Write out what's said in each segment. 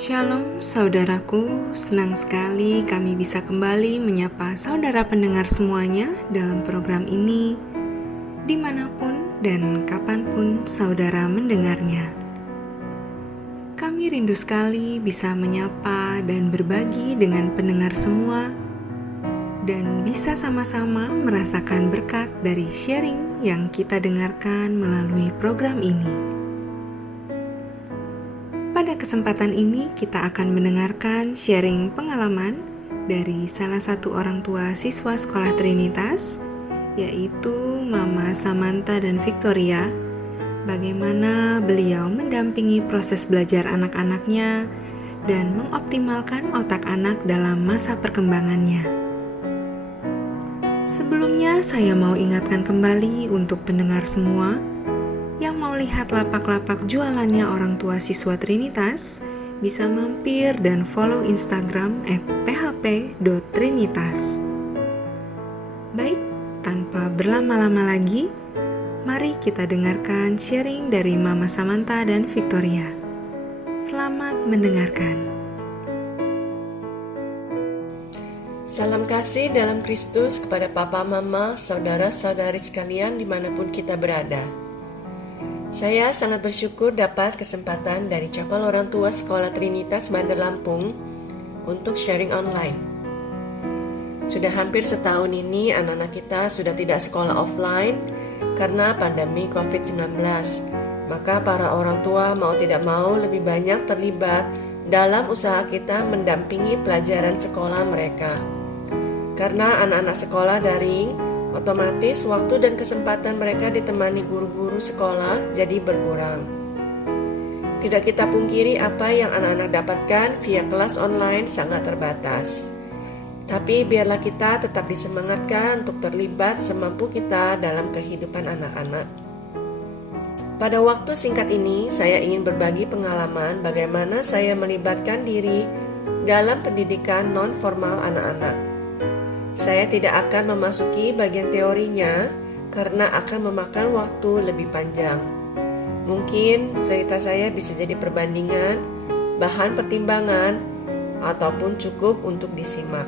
Shalom saudaraku, senang sekali kami bisa kembali menyapa saudara pendengar semuanya dalam program ini, dimanapun dan kapanpun saudara mendengarnya. Kami rindu sekali bisa menyapa dan berbagi dengan pendengar semua, dan bisa sama-sama merasakan berkat dari sharing yang kita dengarkan melalui program ini. Pada kesempatan ini kita akan mendengarkan sharing pengalaman dari salah satu orang tua siswa sekolah Trinitas, yaitu Mama Samantha dan Victoria, bagaimana beliau mendampingi proses belajar anak-anaknya dan mengoptimalkan otak anak dalam masa perkembangannya. Sebelumnya saya mau ingatkan kembali untuk pendengar semua yang mau lihat lapak-lapak jualannya orang tua siswa Trinitas, bisa mampir dan follow Instagram @php.trinitas. Baik, tanpa berlama-lama lagi, mari kita dengarkan sharing dari Mama Samantha dan Victoria. Selamat mendengarkan. Salam kasih dalam Kristus kepada Papa, Mama, saudara-saudari sekalian dimanapun kita berada. Saya sangat bersyukur dapat kesempatan dari Chapel Orang Tua Sekolah Trinitas Bandar Lampung untuk sharing online. Sudah hampir setahun ini anak-anak kita sudah tidak sekolah offline karena pandemi COVID-19. Maka para orang tua mau tidak mau lebih banyak terlibat dalam usaha kita mendampingi pelajaran sekolah mereka. Karena anak-anak sekolah daring, otomatis waktu dan kesempatan mereka ditemani guru-guru sekolah jadi berkurang. Tidak kita pungkiri apa yang anak-anak dapatkan via kelas online sangat terbatas. Tapi biarlah kita tetap disemangatkan untuk terlibat semampu kita dalam kehidupan anak-anak. Pada waktu singkat ini, saya ingin berbagi pengalaman bagaimana saya melibatkan diri dalam pendidikan non-formal anak-anak. Saya tidak akan memasuki bagian teorinya karena akan memakan waktu lebih panjang. Mungkin cerita saya bisa jadi perbandingan, bahan pertimbangan, ataupun cukup untuk disimak.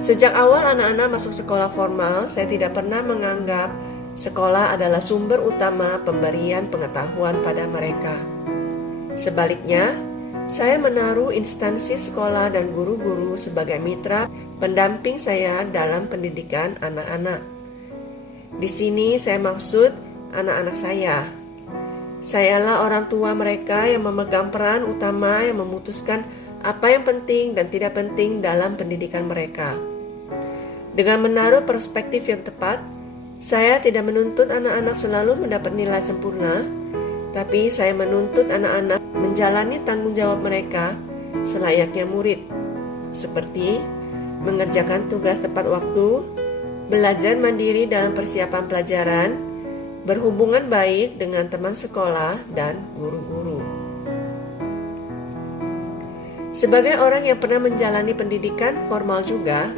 Sejak awal anak-anak masuk sekolah formal, saya tidak pernah menganggap sekolah adalah sumber utama pemberian pengetahuan pada mereka. Sebaliknya, saya menaruh instansi sekolah dan guru-guru sebagai mitra pendamping saya dalam pendidikan anak-anak. Di sini saya maksud anak-anak saya. Sayalah orang tua mereka yang memegang peran utama yang memutuskan apa yang penting dan tidak penting dalam pendidikan mereka. Dengan menaruh perspektif yang tepat, saya tidak menuntut anak-anak selalu mendapat nilai sempurna, tapi saya menuntut anak-anak menjalani tanggung jawab mereka selayaknya murid, seperti mengerjakan tugas tepat waktu, belajar mandiri dalam persiapan pelajaran, berhubungan baik dengan teman sekolah dan guru-guru. Sebagai orang yang pernah menjalani pendidikan formal juga,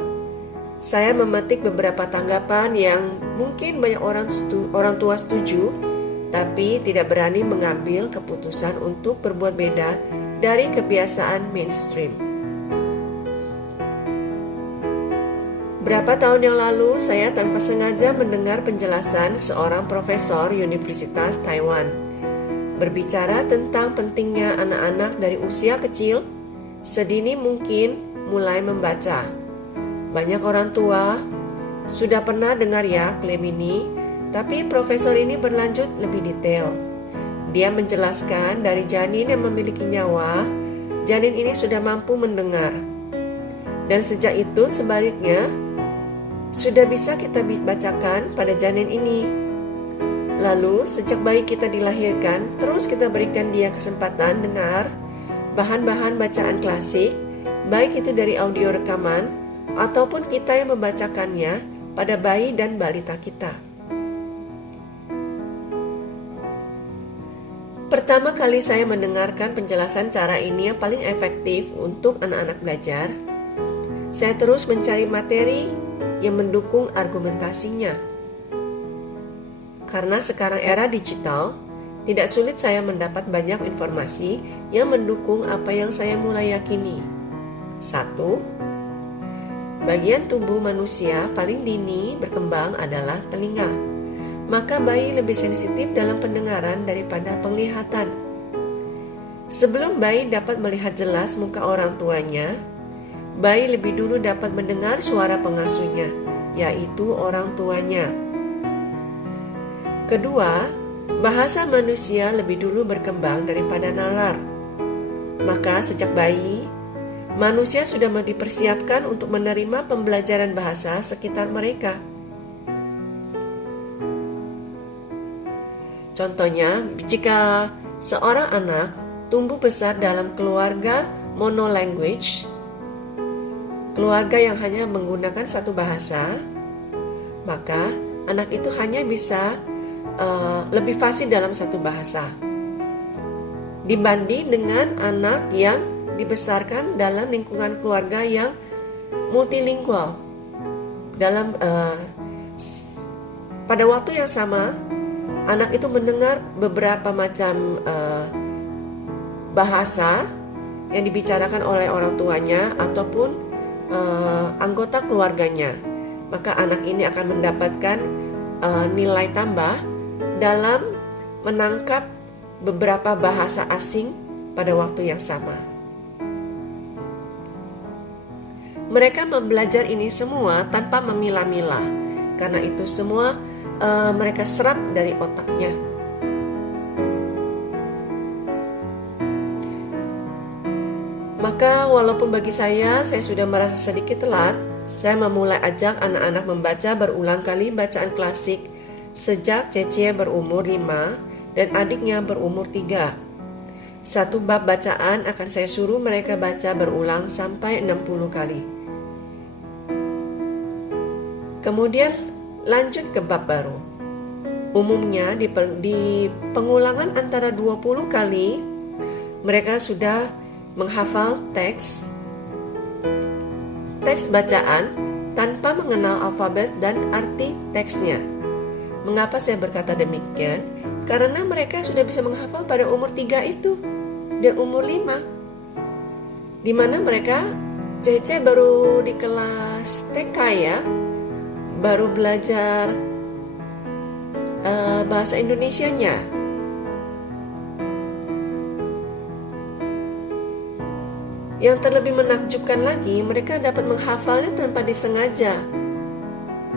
saya memetik beberapa tanggapan yang mungkin banyak orang tua setuju, tapi tidak berani mengambil keputusan untuk berbuat beda dari kebiasaan mainstream. Berapa tahun yang lalu, saya tanpa sengaja mendengar penjelasan seorang profesor Universitas Taiwan berbicara tentang pentingnya anak-anak dari usia kecil sedini mungkin mulai membaca. Banyak orang tua sudah pernah dengar ya klaim ini, tapi profesor ini berlanjut lebih detail. Dia menjelaskan dari janin yang memiliki nyawa, janin ini sudah mampu mendengar. Dan sejak itu sebaliknya, sudah bisa kita bacakan pada janin ini. Lalu sejak bayi kita dilahirkan, terus kita berikan dia kesempatan dengar bahan-bahan bacaan klasik, baik itu dari audio rekaman, ataupun kita yang membacakannya pada bayi dan balita kita. Pertama kali saya mendengarkan penjelasan cara ini yang paling efektif untuk anak-anak belajar, saya terus mencari materi yang mendukung argumentasinya. Karena sekarang era digital, Tidak sulit saya mendapat banyak informasi yang mendukung apa yang saya mulai yakini. 1. Bagian tubuh manusia paling dini berkembang adalah telinga. Maka bayi lebih sensitif dalam pendengaran daripada penglihatan. Sebelum bayi dapat melihat jelas muka orang tuanya, bayi lebih dulu dapat mendengar suara pengasuhnya, yaitu orang tuanya. Kedua, bahasa manusia lebih dulu berkembang daripada nalar. Maka sejak bayi, manusia sudah dipersiapkan untuk menerima pembelajaran bahasa sekitar mereka. Contohnya, jika seorang anak tumbuh besar dalam keluarga monolanguage, keluarga yang hanya menggunakan satu bahasa, maka anak itu hanya bisa lebih fasih dalam satu bahasa dibanding dengan anak yang dibesarkan dalam lingkungan keluarga yang multilingual. Pada waktu yang sama, anak itu mendengar beberapa macam bahasa yang dibicarakan oleh orang tuanya ataupun anggota keluarganya. Maka anak ini akan mendapatkan nilai tambah dalam menangkap beberapa bahasa asing pada waktu yang sama. Mereka belajar ini semua tanpa memilah-milah, karena itu semua mereka serap dari otaknya. Maka walaupun bagi saya sudah merasa sedikit telat, saya memulai ajak anak-anak membaca berulang kali bacaan klasik sejak Cece berumur 5 dan adiknya berumur 3. Satu bab bacaan akan saya suruh mereka baca berulang sampai 60 kali. Kemudian lanjut ke bab baru. Umumnya di pengulangan antara 20 kali, mereka sudah menghafal teks bacaan tanpa mengenal alfabet dan arti teksnya. Mengapa saya berkata demikian? Karena mereka sudah bisa menghafal pada umur 3 itu dan umur 5. Di mana mereka, Cece baru di kelas TK ya, baru belajar bahasa Indonesianya. Yang terlebih menakjubkan lagi, mereka dapat menghafalnya tanpa disengaja.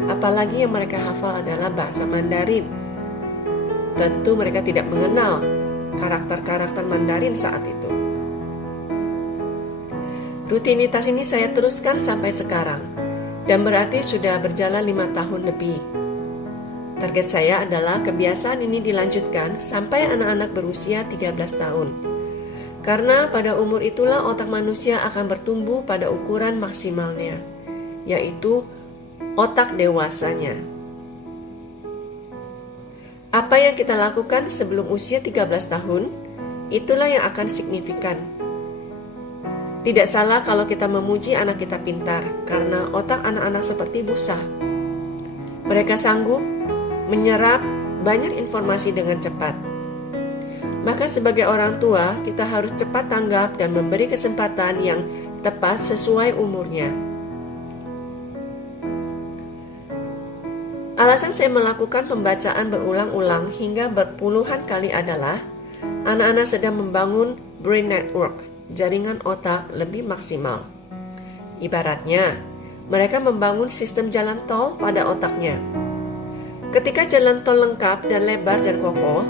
Apalagi yang mereka hafal adalah bahasa Mandarin. Tentu mereka tidak mengenal karakter-karakter Mandarin saat itu. Rutinitas ini saya teruskan sampai sekarang, dan berarti sudah berjalan 5 tahun lebih. Target saya adalah kebiasaan ini dilanjutkan sampai anak-anak berusia 13 tahun. Karena pada umur itulah otak manusia akan bertumbuh pada ukuran maksimalnya, yaitu otak dewasanya. Apa yang kita lakukan sebelum usia 13 tahun, itulah yang akan signifikan. Tidak salah kalau kita memuji anak kita pintar, karena otak anak-anak seperti busa. Mereka sanggup menyerap banyak informasi dengan cepat. Maka sebagai orang tua, kita harus cepat tanggap dan memberi kesempatan yang tepat sesuai umurnya. Alasan saya melakukan pembacaan berulang-ulang hingga berpuluhan kali adalah anak-anak sedang membangun brain network, jaringan otak lebih maksimal. Ibaratnya, mereka membangun sistem jalan tol pada otaknya. Ketika jalan tol lengkap dan lebar dan kokoh,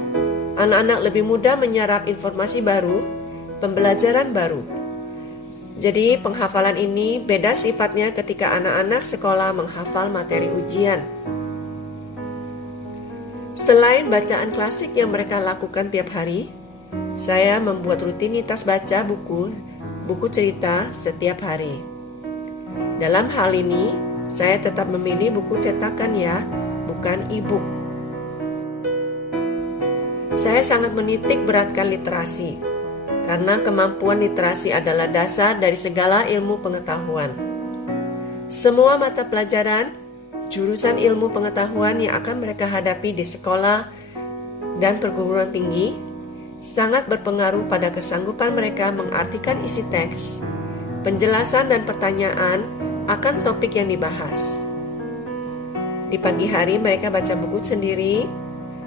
anak-anak lebih mudah menyerap informasi baru, pembelajaran baru. Jadi penghafalan ini beda sifatnya ketika anak-anak sekolah menghafal materi ujian. Selain bacaan klasik yang mereka lakukan tiap hari, saya membuat rutinitas baca buku cerita setiap hari. Dalam hal ini, saya tetap memilih buku cetakan ya, bukan e-book. Saya sangat menitik beratkan literasi, karena kemampuan literasi adalah dasar dari segala ilmu pengetahuan. Semua mata pelajaran, jurusan ilmu pengetahuan yang akan mereka hadapi di sekolah dan perguruan tinggi sangat berpengaruh pada kesanggupan mereka mengartikan isi teks, penjelasan dan pertanyaan akan topik yang dibahas. Di pagi hari mereka baca buku sendiri,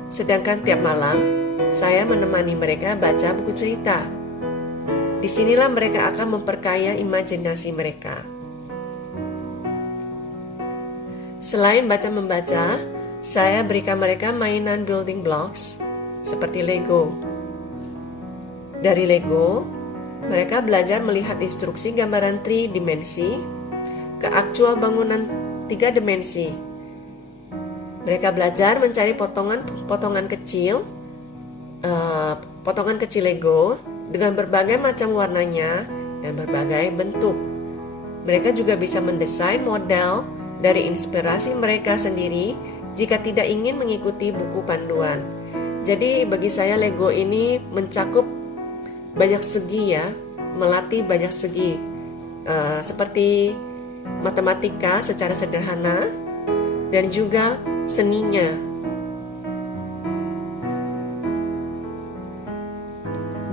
sedangkan tiap malam saya menemani mereka baca buku cerita. Disinilah mereka akan memperkaya imajinasi mereka. Selain baca-membaca, saya berikan mereka mainan building blocks seperti Lego. Dari Lego, mereka belajar melihat instruksi gambaran tridimensi ke aktual bangunan 3 dimensi. Mereka belajar mencari potongan kecil Lego dengan berbagai macam warnanya dan berbagai bentuk. Mereka juga bisa mendesain model dari inspirasi mereka sendiri jika tidak ingin mengikuti buku panduan. Jadi bagi saya Lego ini mencakup banyak segi ya, melatih banyak segi, seperti matematika secara sederhana dan juga seninya.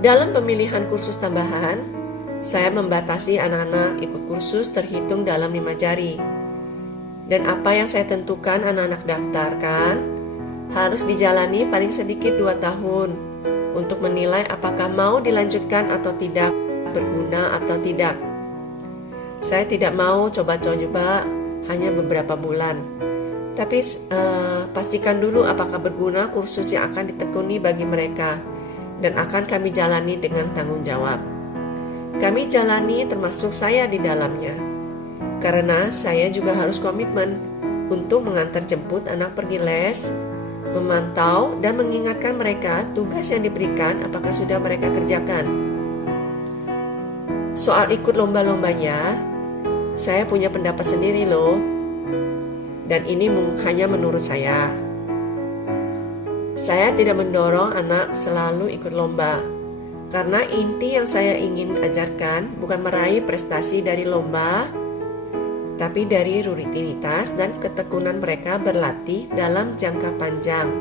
Dalam pemilihan kursus tambahan, saya membatasi anak-anak ikut kursus terhitung dalam 5 jari. Dan apa yang saya tentukan anak-anak daftarkan harus dijalani paling sedikit 2 tahun untuk menilai apakah mau dilanjutkan atau tidak, berguna atau tidak. Saya tidak mau coba-coba hanya beberapa bulan, tapi pastikan dulu apakah berguna kursus yang akan ditekuni bagi mereka dan akan kami jalani dengan tanggung jawab. Kami jalani termasuk saya di dalamnya, karena saya juga harus komitmen untuk mengantar jemput anak pergi les, memantau dan mengingatkan mereka tugas yang diberikan apakah sudah mereka kerjakan. Soal ikut lomba-lombanya, saya punya pendapat sendiri loh. Dan ini hanya menurut saya. Saya tidak mendorong anak selalu ikut lomba, karena inti yang saya ingin ajarkan bukan meraih prestasi dari lomba, tapi dari rutinitas dan ketekunan mereka berlatih dalam jangka panjang.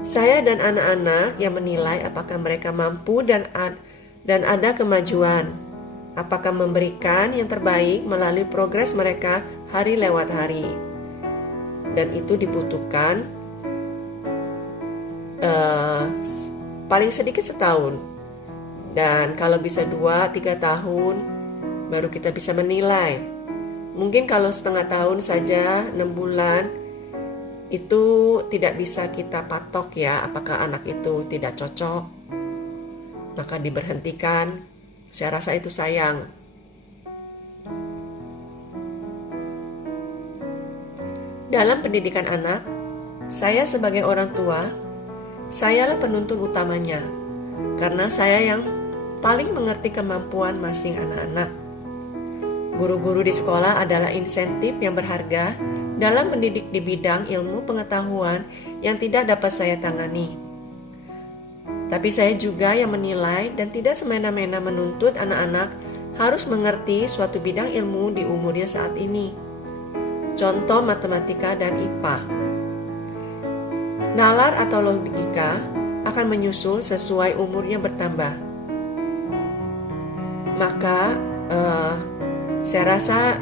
Saya dan anak-anak yang menilai apakah mereka mampu dan ada kemajuan, apakah memberikan yang terbaik melalui progres mereka hari lewat hari. Dan itu dibutuhkan paling sedikit setahun. Dan kalau bisa 2-3 tahun, baru kita bisa menilai. Mungkin kalau setengah tahun saja, 6 bulan, itu tidak bisa kita patok ya, apakah anak itu tidak cocok, maka diberhentikan. Saya rasa itu sayang. Dalam pendidikan anak, saya sebagai orang tua, sayalah penuntun utamanya, karena saya yang paling mengerti kemampuan masing anak-anak. Guru-guru di sekolah adalah insentif yang berharga dalam mendidik di bidang ilmu pengetahuan yang tidak dapat saya tangani. Tapi saya juga yang menilai dan tidak semena-mena menuntut anak-anak harus mengerti suatu bidang ilmu di umurnya saat ini. Contoh matematika dan IPA. Nalar atau logika akan menyusul sesuai umurnya bertambah. Maka saya rasa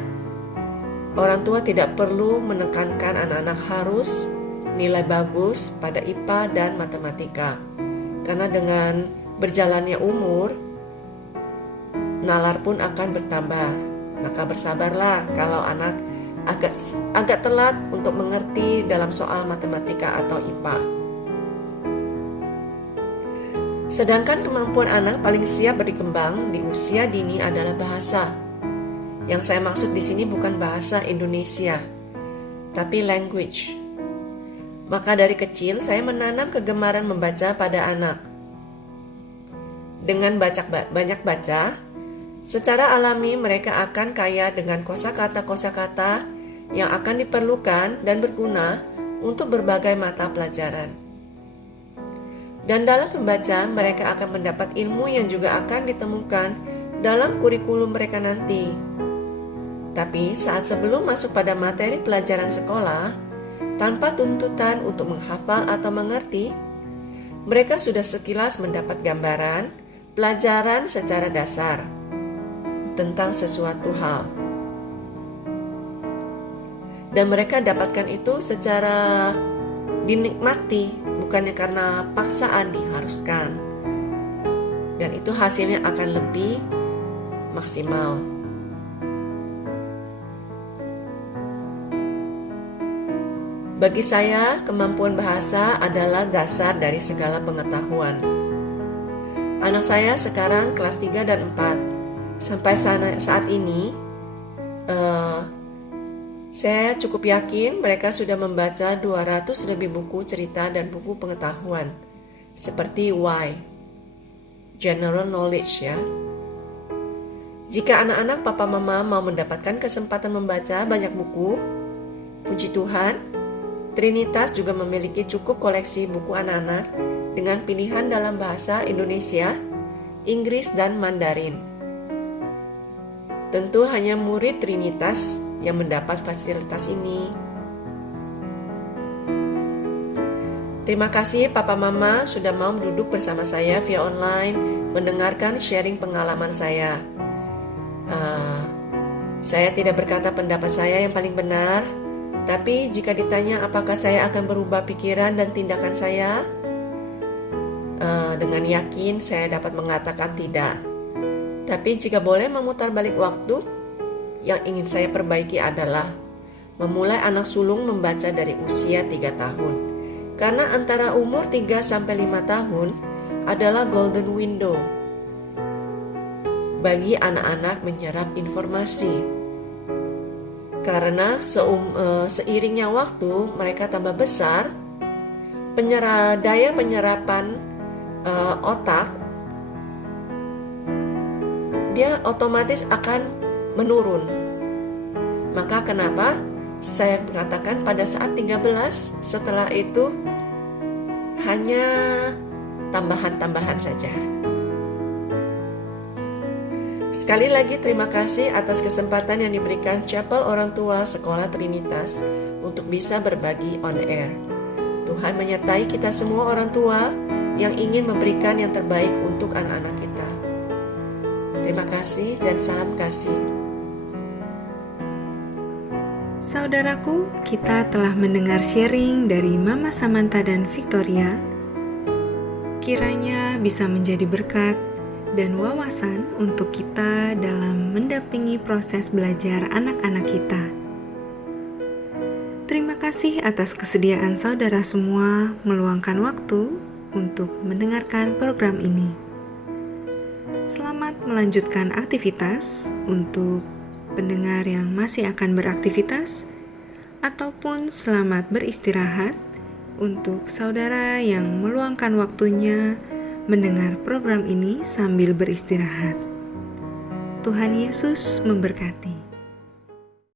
orang tua tidak perlu menekankan anak-anak harus nilai bagus pada IPA dan matematika. Karena dengan berjalannya umur, nalar pun akan bertambah. Maka bersabarlah kalau anak agak telat untuk mengerti dalam soal matematika atau IPA. Sedangkan kemampuan anak paling siap berkembang di usia dini adalah bahasa. Yang saya maksud di sini bukan bahasa Indonesia, tapi language. Maka dari kecil saya menanam kegemaran membaca pada anak. Dengan banyak baca, secara alami mereka akan kaya dengan kosakata-kosakata yang akan diperlukan dan berguna untuk berbagai mata pelajaran. Dan dalam membaca, mereka akan mendapat ilmu yang juga akan ditemukan dalam kurikulum mereka nanti. Tapi saat sebelum masuk pada materi pelajaran sekolah, tanpa tuntutan untuk menghafal atau mengerti, mereka sudah sekilas mendapat gambaran, pelajaran secara dasar tentang sesuatu hal. Dan mereka dapatkan itu secara dinikmati, bukannya karena paksaan diharuskan. Dan itu hasilnya akan lebih maksimal. Bagi saya, kemampuan bahasa adalah dasar dari segala pengetahuan. Anak saya sekarang kelas 3 dan 4. Sampai saat ini, saya cukup yakin mereka sudah membaca 200 lebih buku cerita dan buku pengetahuan, seperti Why, General Knowledge ya. Jika anak-anak papa mama mau mendapatkan kesempatan membaca banyak buku, puji Tuhan, Trinitas juga memiliki cukup koleksi buku anak-anak dengan pilihan dalam bahasa Indonesia, Inggris, dan Mandarin. Tentu hanya murid Trinitas yang mendapat fasilitas ini. Terima kasih Papa Mama sudah mau duduk bersama saya via online, mendengarkan sharing pengalaman saya. Saya tidak berkata pendapat saya yang paling benar, tapi jika ditanya apakah saya akan berubah pikiran dan tindakan saya, dengan yakin saya dapat mengatakan tidak. Tapi jika boleh memutar balik waktu, yang ingin saya perbaiki adalah memulai anak sulung membaca dari usia 3 tahun. Karena antara umur 3-5 tahun adalah golden window bagi anak-anak menyerap informasi. Karena seiringnya waktu mereka tambah besar, daya penyerapan otak dia otomatis akan menurun. Maka kenapa saya mengatakan pada saat 13, setelah itu hanya tambahan-tambahan saja. Sekali lagi terima kasih atas kesempatan yang diberikan Chapel Orang Tua Sekolah Trinitas untuk bisa berbagi on air. Tuhan menyertai kita semua orang tua yang ingin memberikan yang terbaik untuk anak-anak kita. Terima kasih dan salam kasih. Saudaraku, kita telah mendengar sharing dari Mama Samantha dan Victoria. Kiranya bisa menjadi berkat dan wawasan untuk kita dalam mendampingi proses belajar anak-anak kita. Terima kasih atas kesediaan saudara semua meluangkan waktu untuk mendengarkan program ini. Selamat melanjutkan aktivitas untuk pendengar yang masih akan beraktivitas, ataupun selamat beristirahat untuk saudara yang meluangkan waktunya mendengar program ini sambil beristirahat. Tuhan Yesus memberkati.